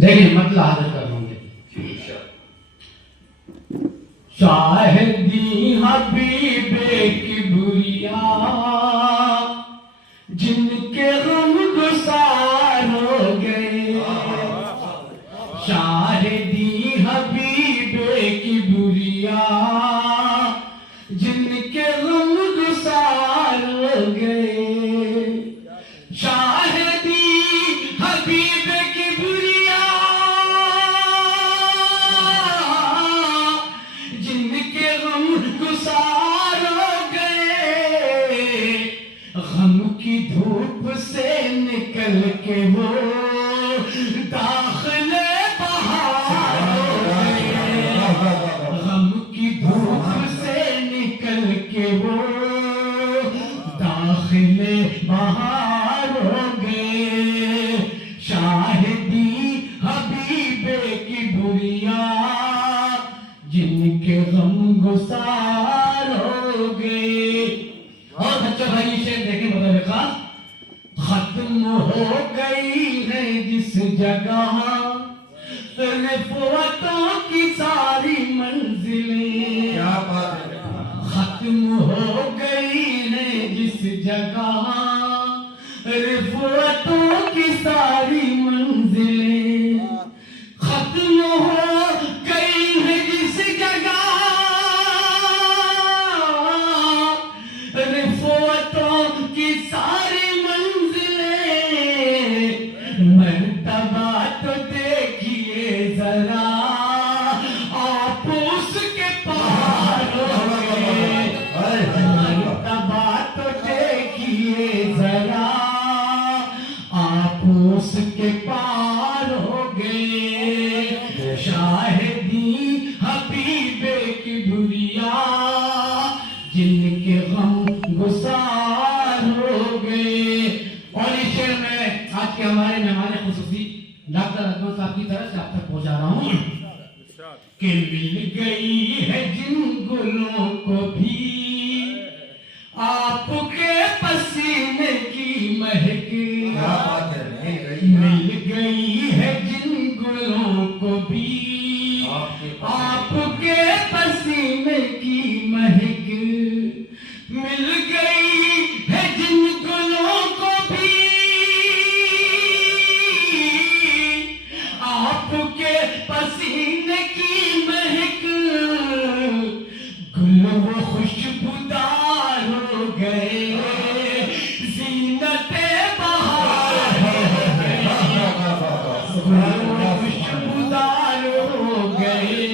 دیکھیں مطلب حاضر کر لوں گے. شاہدی حبیب کبریا جن کے غم گسار ہو گئے. شاہدی حبیب کبریا جن کے غم گسار ہو گئے. شاہدی حبیب کبریا جن کے غم گسار ہو گئے. غم کی دھوپ سے نکل کے وہ داخل بہار ہو گئے. غم کی دھوپ سے نکل کے وہ داخل بہار ہو گئے. شاہدی حبیب کبریا جن کے غم گسار ہو گئے. اور بچوں بھائی شعر دیکھیں مطابقہ. ختم ہو گئی ہے جس جگہ رفعتوں کی ساری منزلیں. ختم ہو گئی ہے جس جگہ رفعتوں کی ساری منزلیں. ختم ہو گئی ہے جس جگہ رفعتوں کی ساری منزلیں. مرتبہ تو دیکھیے ذرا آپ اس کے پار ہو گئے. مرتبہ تو دیکھیے ذرا آپ اس کے پار ہو گئے. شاہدی حبیب کبریا جن کے غم گسار ہو گئے. اور اس شعر میں آج کے ہمارے مہمان خصوصی ڈاکٹر اکمل صاحب کی طرف سے آپ تک پہنچا رہا ہوں کہ مل گئی ہے جن گلوں کو بھی آپ کے پسینے کی مہک. مل گئی ہے جن گلوں کو بھی آپ کے پسینے کی مہک. مل گئی ہے جن گلوں کو بھی آپ کے پسینے کی مہک. گل وہ خوشبودار ہو گئے. زینت بہار ہو گئے. گل وہ خوشبودار ہو گئے.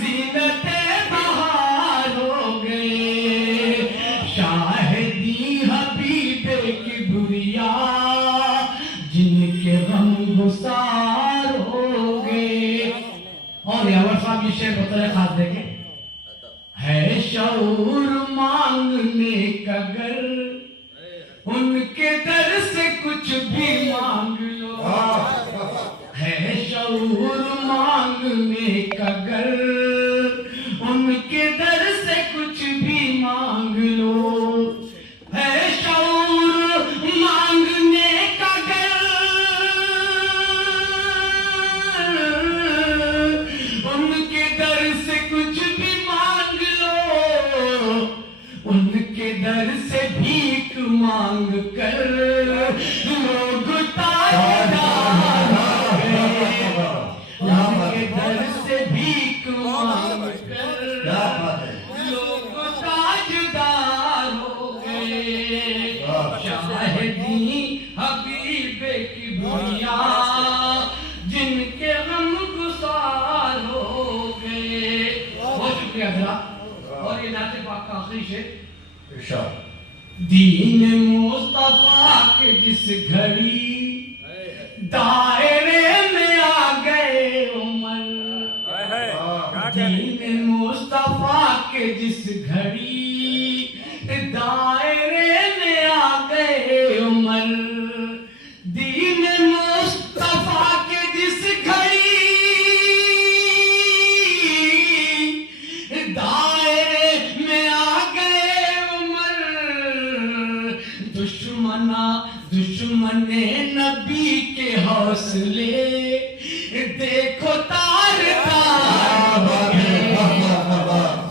زینت بہار ہو گئے. شاہدی حبیب کبریا جن کے غم گسار ہو گئے. اور یاور صاحب یہ شعر بطور خاص دیکھیں. ہے شعور مانگنے کا گر ان کے در سے کچھ بھی مانگ لو. ہے شعور مانگنے کا گر ان کے در سے کچھ بھی مانگ لو. ہے شعور مانگنے کا گر ان کے در سے کچھ بھی مانگ لو. ان کے در سے بھیک مانگ کر لوگ تاجدار ہو گئے. ان کے در سے بھیک مانگ کر لوگ تاجدار ہو گئے. شاہدی حبیب کبریا جن کے غم گسار ہو گئے. بہت شکریہ حضرات. اور یہ نعت پاک کا آخری شعر. دین مصطفیٰ کے جس گھڑی دائرے میں آ گئے عمر. دین مصطفیٰ کے جس گھڑی دائرے میں آ گئے عمر. دین مصطفیٰ کے جس گھڑی دائرے میں آ گئے دشمن نبی کے حوصلے دیکھو تار تار ہو گئے،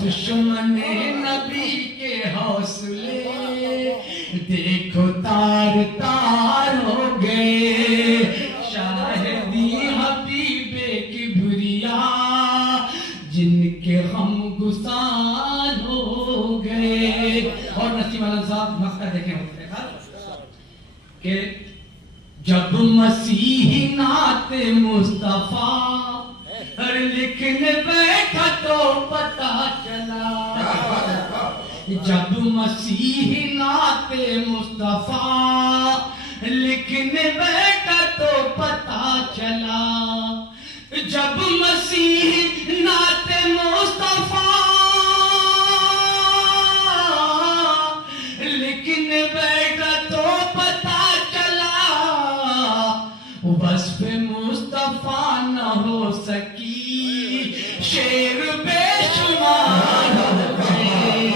دشمن نبی کے حوصلے دیکھو تار تار ہو گئے، شاہدی حبیب کبریا جن کے غم گسار ہو گئے۔ اور نسیم عالم صاحب مقطع دیکھیں کہ جب مسیح نعت مصطفیٰ ہر لکھنے بیٹھا تو پتہ چلا، جب مسیح نعت مصطفیٰ لکھنے بیٹھا تو پتہ چلا، جب مسیح نعت مصطفیٰ لکھنے بیٹھا تو پتہ چلا، وصف مصطفیٰ نہ ہو سکی شعر بے شمار ہو گئے،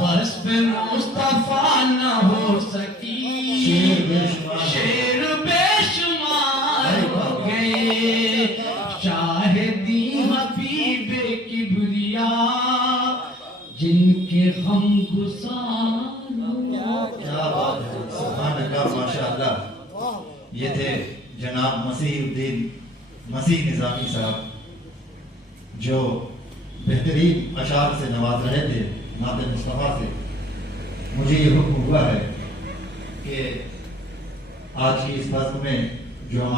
وصف مصطفیٰ نہ ہو سکی شعر بے شمار ہو گئے، شاہدی حبیب کبریا جن کے غم گسار۔ کیا بات ہے، سبحان اللہ، ماشاءاللہ۔ یہ تھے جناب مسیح الدین مسیح نظامی صاحب جو بہترین اشعار سے نواز رہے تھے نعت مصطفیٰ سے۔ مجھے یہ حکم ہوا ہے کہ آج کی اس بزم میں جو ہمارے